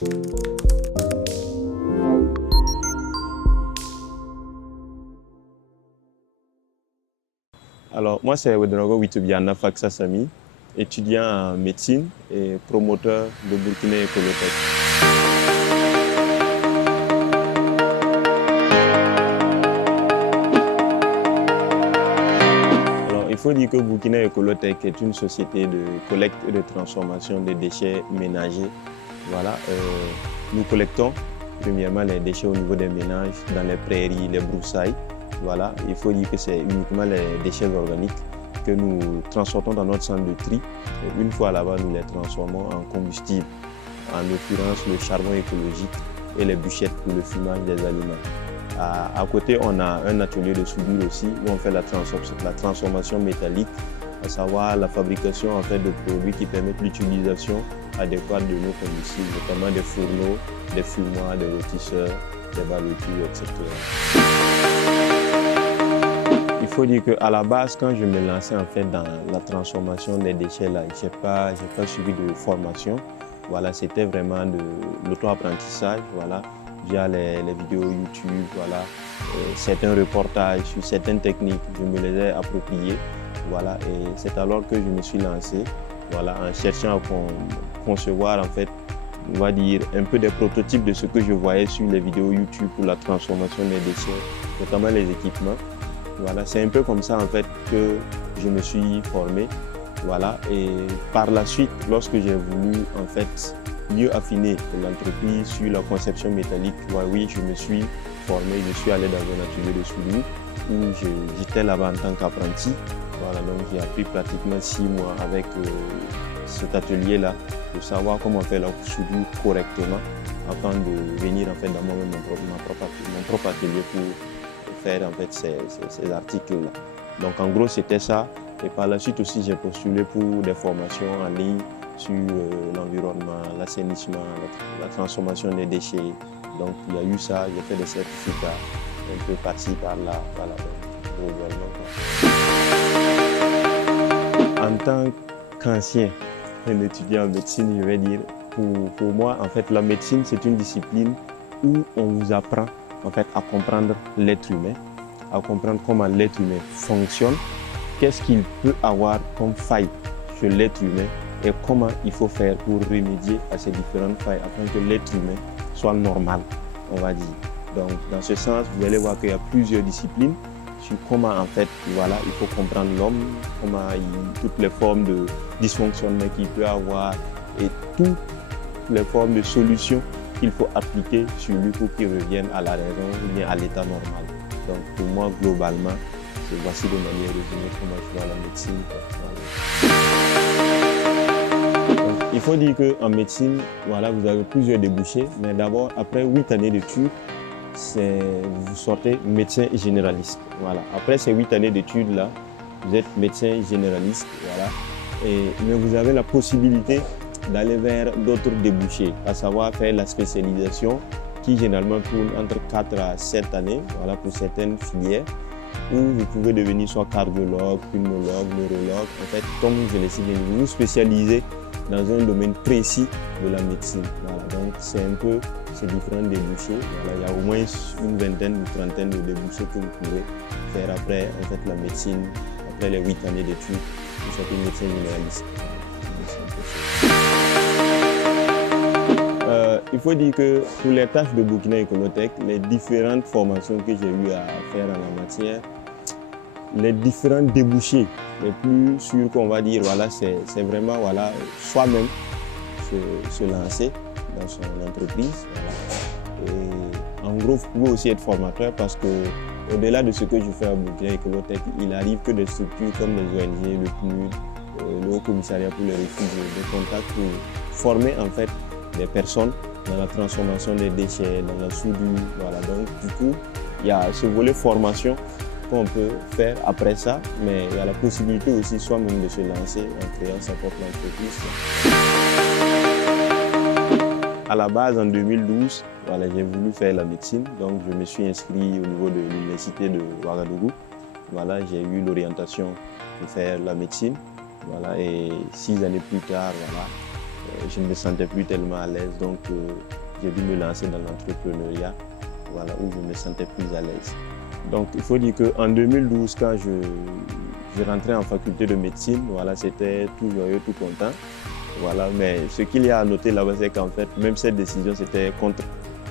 Alors, moi, c'est Ouedraogo Witobiana Faksa Sami, étudiant en médecine et promoteur de Burkina Ecolotech. Alors, il faut dire que Burkina Ecolotech est une société de collecte et de transformation des déchets ménagers. Voilà, nous collectons premièrement les déchets au niveau des ménages, dans les prairies, les broussailles. Voilà, il faut dire que c'est uniquement les déchets organiques que nous transportons dans notre centre de tri. Et une fois là-bas, nous les transformons en combustible, en l'occurrence le charbon écologique et les bûchettes pour le fumage des aliments. À côté, on a un atelier de soudure aussi où on fait la transformation métallique, à savoir la fabrication en fait, de produits qui permettent l'utilisation adéquate de nos combustibles, notamment des fourneaux, des fumoirs, des rôtisseurs, des barbecus, etc. Il faut dire qu'à la base, quand je me lançais en fait dans la transformation des déchets, là, je n'ai pas suivi de formation. Voilà, c'était vraiment de l'auto-apprentissage, voilà, via les vidéos YouTube, voilà, certains reportages sur certaines techniques, je me les ai appropriées. Voilà, et c'est alors que je me suis lancé, voilà, en cherchant à concevoir en fait, on va dire, un peu des prototypes de ce que je voyais sur les vidéos YouTube pour la transformation des déchets, notamment les équipements. Voilà, c'est un peu comme ça en fait que je me suis formé. Voilà, et par la suite, lorsque j'ai voulu en fait mieux affiner l'entreprise sur la conception métallique, oui, je me suis formé, je suis allé dans un atelier de soudure où j'étais là-bas en tant qu'apprenti. Voilà, donc j'ai appris pratiquement 6 mois avec cet atelier-là pour savoir comment faire la soudure correctement afin de venir en fait dans mon propre atelier pour faire en fait ces articles-là. Donc en gros c'était ça. Et par la suite aussi j'ai postulé pour des formations en ligne sur l'environnement, l'assainissement, la transformation des déchets. Donc il y a eu ça, j'ai fait des certificats un peu par-ci par-là. Voilà, en tant qu'ancien étudiant en médecine, je vais dire, pour moi en fait la médecine c'est une discipline où on vous apprend en fait, à comprendre l'être humain, à comprendre comment l'être humain fonctionne, qu'est-ce qu'il peut avoir comme faille chez l'être humain et comment il faut faire pour remédier à ces différentes failles afin que l'être humain soit normal, on va dire. Donc, dans ce sens, vous allez voir qu'il y a plusieurs disciplines sur comment, en fait, voilà, il faut comprendre l'homme, toutes les formes de dysfonctionnement qu'il peut avoir et toutes les formes de solutions qu'il faut appliquer sur lui pour qu'il revienne à la raison ou bien à l'état normal. Donc pour moi, globalement, voici de manière résumée comment je vois la médecine. Voilà. Donc, il faut dire qu'en médecine, voilà, vous avez plusieurs débouchés, mais d'abord, après 8 années d'études, vous sortez médecin généraliste. Voilà. Après ces 8 années d'études-là, vous êtes médecin généraliste. Voilà. Mais vous avez la possibilité d'aller vers d'autres débouchés, à savoir faire la spécialisation qui généralement tourne entre 4 à 7 années, voilà, pour certaines filières, où vous pouvez devenir soit cardiologue, pulmonologue, neurologue. En fait, comme je l'ai dit, vous vous spécialisez dans un domaine précis de la médecine. Voilà, donc c'est un peu ces différents débouchés. Voilà, il y a au moins une vingtaine, une trentaine de débouchés que vous pouvez faire après en fait, la médecine, après les 8 années d'études, vous serez médecin généraliste. Il faut dire que pour les tâches de Burkina Ecolotech, les différentes formations que j'ai eu à faire en la matière, les différents débouchés les plus sûrs qu'on va dire, voilà, c'est vraiment voilà, soi-même se lancer dans son entreprise. Voilà. Et en gros, vous pouvez aussi être formateur parce que au-delà de ce que je fais à Burkina Ecolotech, il arrive que des structures comme les ONG, le PNUD, le Haut Commissariat pour les réfugiés, des contacts pour former en fait des personnes dans la transformation des déchets, dans la soudure. Voilà. Donc du coup, il y a ce volet formation qu'on peut faire après ça, mais il y a la possibilité aussi soi-même de se lancer en créant sa propre entreprise. À la base, en 2012, voilà, j'ai voulu faire la médecine, donc je me suis inscrit au niveau de l'université de Ouagadougou. Voilà, j'ai eu l'orientation de faire la médecine. Voilà, et 6 années plus tard, voilà, je ne me sentais plus tellement à l'aise, donc j'ai dû me lancer dans l'entrepreneuriat, voilà, où je me sentais plus à l'aise. Donc il faut dire qu'en 2012, quand je rentrais en faculté de médecine, voilà, c'était tout joyeux, tout content. Voilà, mais ce qu'il y a à noter là-bas, c'est qu'en fait, même cette décision, c'était contre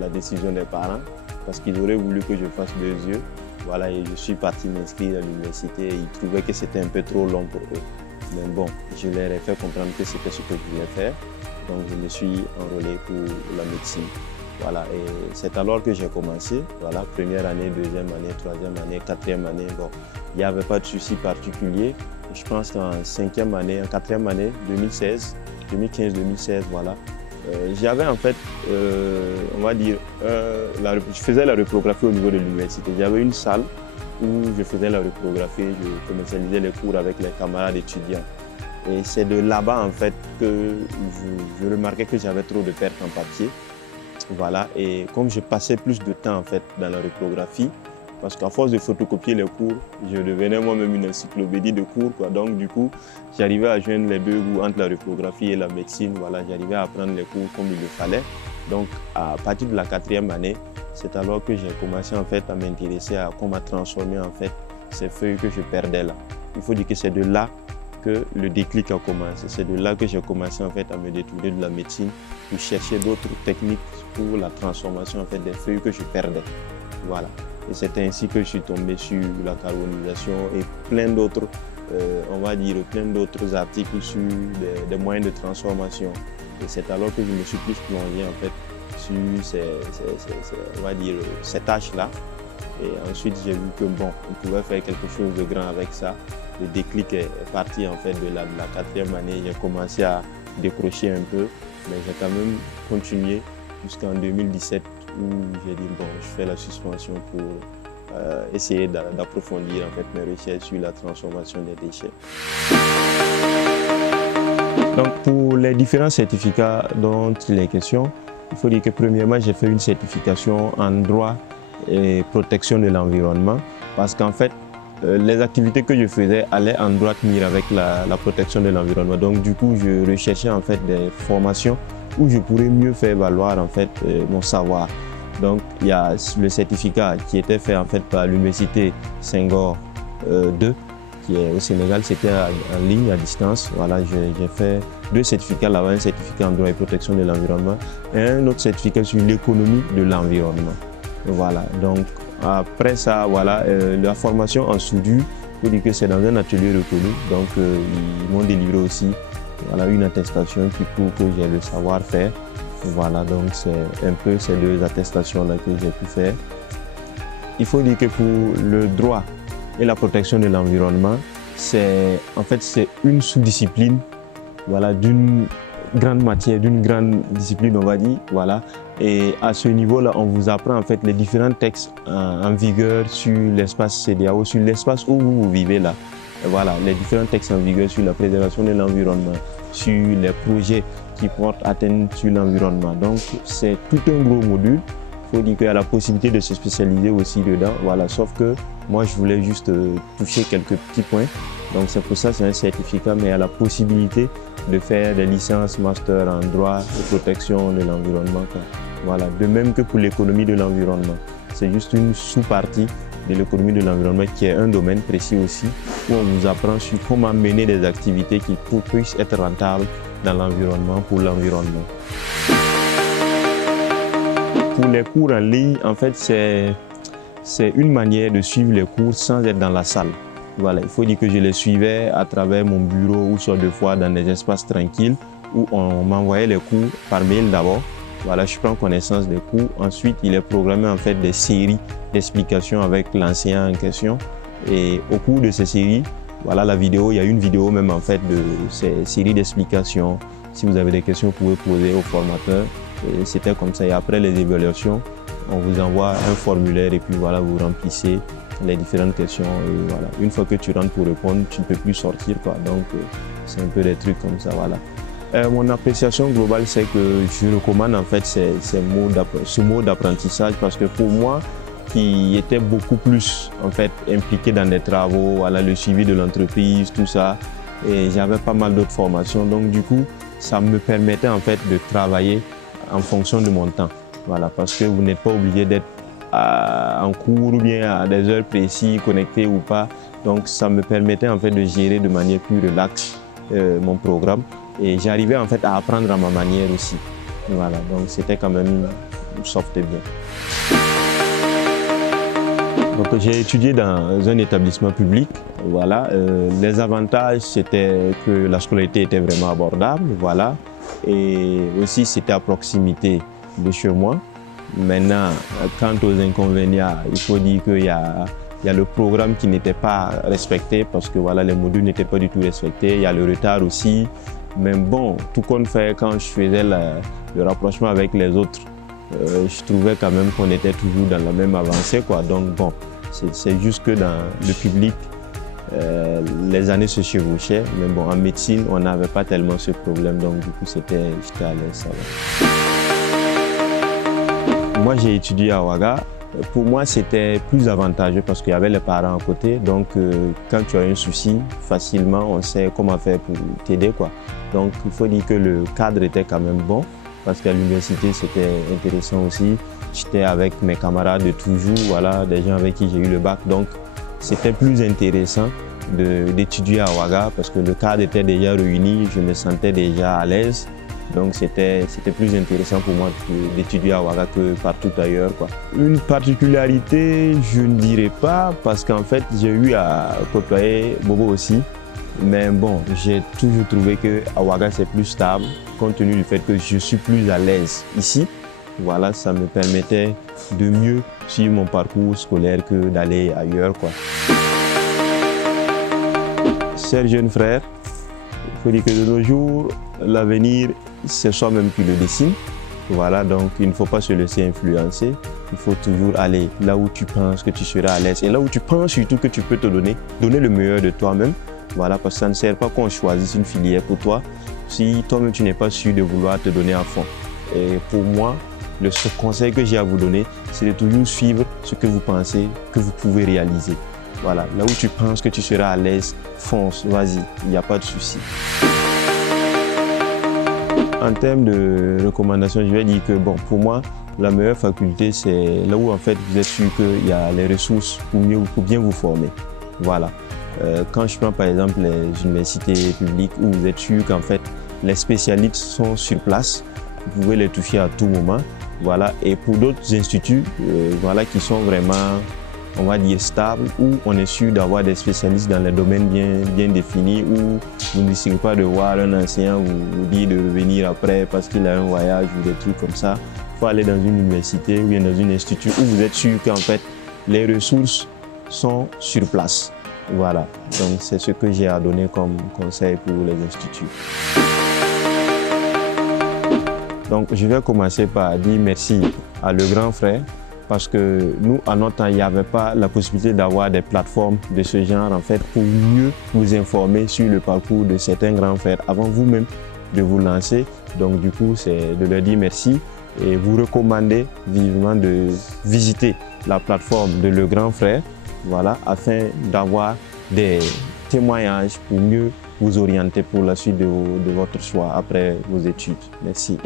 la décision des parents, parce qu'ils auraient voulu que je fasse 2 yeux. Voilà, et je suis parti m'inscrire à l'université et ils trouvaient que c'était un peu trop long pour eux. Mais bon, je leur ai fait comprendre que c'était ce que je voulais faire. Donc je me suis enrôlé pour la médecine. Voilà, et c'est alors que j'ai commencé. Voilà, première année, deuxième année, troisième année, quatrième année. Bon, il n'y avait pas de souci particulier. Je pense qu'en cinquième année, en quatrième année, 2016, 2015-2016, voilà. J'avais en fait, on va dire, je faisais la reprographie au niveau de l'université. J'avais une salle où je faisais la reprographie, je commercialisais les cours avec les camarades étudiants. Et c'est de là-bas en fait que je remarquais que j'avais trop de pertes en papier. Voilà, et comme je passais plus de temps en fait dans la reprographie, parce qu'à force de photocopier les cours, je devenais moi-même une encyclopédie de cours, quoi. Donc du coup, j'arrivais à joindre les deux bouts entre la reprographie et la médecine. Voilà, j'arrivais à apprendre les cours comme il le fallait. Donc à partir de la quatrième année, c'est alors que j'ai commencé en fait à m'intéresser à comment transformer en fait ces feuilles que je perdais là. Il faut dire que c'est de là que le déclic a commencé. C'est de là que j'ai commencé en fait à me détourner de la médecine pour chercher d'autres techniques pour la transformation en fait des feuilles que je perdais. Voilà. Et c'est ainsi que je suis tombé sur la carbonisation et plein d'autres, on va dire, plein d'autres articles sur des moyens de transformation. Et c'est alors que je me suis plus plongé en fait sur on va dire, ces tâches-là. Et ensuite, j'ai vu que bon, on pouvait faire quelque chose de grand avec ça. Le déclic est parti en fait de la quatrième année. J'ai commencé à décrocher un peu, mais j'ai quand même continué jusqu'en 2017 où j'ai dit bon, je fais la suspension pour essayer d'approfondir en fait mes recherches sur la transformation des déchets. Donc pour les différents certificats dont il est question, il faut dire que premièrement j'ai fait une certification en droit et protection de l'environnement parce qu'en fait les activités que je faisais allaient en droite mire avec la protection de l'environnement. Donc du coup je recherchais en fait des formations où je pourrais mieux faire valoir en fait mon savoir. Donc il y a le certificat qui était fait en fait par l'université Senghor 2 qui est au Sénégal, c'était en ligne, à distance. Voilà, j'ai fait 2 certificats là-bas, un certificat en droit et protection de l'environnement et un autre certificat sur l'économie de l'environnement. Voilà, donc après ça, voilà, la formation en soudure, il faut dire que c'est dans un atelier reconnu, donc ils m'ont délivré aussi voilà, une attestation qui prouve que j'ai le savoir-faire. Voilà, donc c'est un peu ces 2 attestations-là que j'ai pu faire. Il faut dire que pour le droit et la protection de l'environnement, c'est en fait c'est une sous-discipline voilà, d'une grande matière, d'une grande discipline, on va dire. Voilà. Et à ce niveau-là, on vous apprend en fait les différents textes en vigueur sur l'espace CEDEAO, sur l'espace où vous vivez là. Et voilà, les différents textes en vigueur sur la préservation de l'environnement, sur les projets qui portent atteinte sur l'environnement. Donc c'est tout un gros module. Il faut dire qu'il y a la possibilité de se spécialiser aussi dedans. Voilà, sauf que moi je voulais juste toucher quelques petits points. Donc c'est pour ça que c'est un certificat, mais il y a la possibilité de faire des licences master en droit et protection de l'environnement. Voilà, de même que pour l'économie de l'environnement. C'est juste une sous-partie de l'économie de l'environnement qui est un domaine précis aussi, où on vous apprend sur comment mener des activités qui puissent être rentables dans l'environnement, pour l'environnement. Pour les cours en ligne, en fait, c'est une manière de suivre les cours sans être dans la salle. Voilà, il faut dire que je les suivais à travers mon bureau ou soit 2 fois dans des espaces tranquilles où on m'envoyait les cours par mail d'abord. Voilà, je prends connaissance des cours. Ensuite, il est programmé en fait des séries d'explications avec l'enseignant en question. Et au cours de ces séries, voilà la vidéo, il y a une vidéo même en fait de ces séries d'explications. Si vous avez des questions, vous pouvez poser au formateur. Et c'était comme ça. Et après les évaluations, on vous envoie un formulaire et puis voilà, vous remplissez les différentes questions. Et voilà, une fois que tu rentres pour répondre, tu ne peux plus sortir, quoi. Donc, c'est un peu des trucs comme ça, voilà. Mon appréciation globale, c'est que je recommande en fait ce mode d'apprentissage parce que pour moi, qui était beaucoup plus en fait impliqué dans des travaux, voilà, le suivi de l'entreprise, tout ça, et j'avais pas mal d'autres formations. Donc du coup, ça me permettait en fait de travailler en fonction de mon temps. Voilà, parce que vous n'êtes pas obligé d'être en cours ou bien à des heures précises, connecté ou pas. Donc ça me permettait en fait de gérer de manière plus relaxe mon programme et j'arrivais en fait à apprendre à ma manière aussi. Voilà, donc c'était quand même soft et bien. Donc j'ai étudié dans un établissement public. Voilà, les avantages c'était que la scolarité était vraiment abordable, voilà, et aussi c'était à proximité de chez moi. Maintenant, quant aux inconvénients, il faut dire qu'il y a le programme qui n'était pas respecté parce que voilà, les modules n'étaient pas du tout respectés. Il y a le retard aussi. Mais bon, tout compte fait, quand je faisais le rapprochement avec les autres, je trouvais quand même qu'on était toujours dans la même avancée, quoi. Donc bon, c'est juste que dans le public, les années se chevauchaient. Mais bon, en médecine, on n'avait pas tellement ce problème. Donc du coup, j'étais à l'aise, ça va. Moi, j'ai étudié à Ouaga. Pour moi, c'était plus avantageux parce qu'il y avait les parents à côté. Donc, quand tu as un souci, facilement, on sait comment faire pour t'aider, quoi. Donc, il faut dire que le cadre était quand même bon parce qu'à l'université, c'était intéressant aussi. J'étais avec mes camarades de toujours, voilà, des gens avec qui j'ai eu le bac. Donc, c'était plus intéressant d'étudier à Ouaga parce que le cadre était déjà réuni, je me sentais déjà à l'aise. Donc c'était plus intéressant pour moi d'étudier à Ouaga que partout ailleurs, quoi. Une particularité, je ne dirais pas, parce qu'en fait j'ai eu à côtoyer Bobo aussi. Mais bon, j'ai toujours trouvé qu'à Ouaga c'est plus stable, compte tenu du fait que je suis plus à l'aise ici. Voilà, ça me permettait de mieux suivre mon parcours scolaire que d'aller ailleurs, quoi. Chers jeunes frères, il faut dire que de nos jours, l'avenir, c'est soi-même qui le dessine. Voilà, donc il ne faut pas se laisser influencer. Il faut toujours aller là où tu penses que tu seras à l'aise et là où tu penses surtout que tu peux te donner le meilleur de toi-même. Voilà, parce que ça ne sert pas qu'on choisisse une filière pour toi si toi-même tu n'es pas sûr de vouloir te donner à fond. Et pour moi, le seul conseil que j'ai à vous donner, c'est de toujours suivre ce que vous pensez que vous pouvez réaliser. Voilà, là où tu penses que tu seras à l'aise, fonce, vas-y, il n'y a pas de souci. En termes de recommandations, je vais dire que bon, pour moi, la meilleure faculté, c'est là où en fait vous êtes sûr qu'il y a les ressources pour bien vous former. Voilà. Quand je prends par exemple les universités publiques où vous êtes sûr qu'en fait les spécialistes sont sur place, vous pouvez les toucher à tout moment. Voilà. Et pour d'autres instituts, voilà, qui sont vraiment, on va dire, stable, où on est sûr d'avoir des spécialistes dans les domaines bien définis, où vous ne risquez pas de voir un enseignant vous dire de revenir après parce qu'il a un voyage ou des trucs comme ça. Il faut aller dans une université ou bien dans un institut où vous êtes sûr qu'en fait les ressources sont sur place. Voilà, donc c'est ce que j'ai à donner comme conseil pour les instituts. Donc je vais commencer par dire merci à le grand frère. Parce que nous, à notre temps, il n'y avait pas la possibilité d'avoir des plateformes de ce genre, en fait, pour mieux vous informer sur le parcours de certains grands frères avant vous-même de vous lancer. Donc, du coup, c'est de leur dire merci et vous recommander vivement de visiter la plateforme de Le Grand Frère, voilà, afin d'avoir des témoignages pour mieux vous orienter pour la suite de votre choix après vos études. Merci.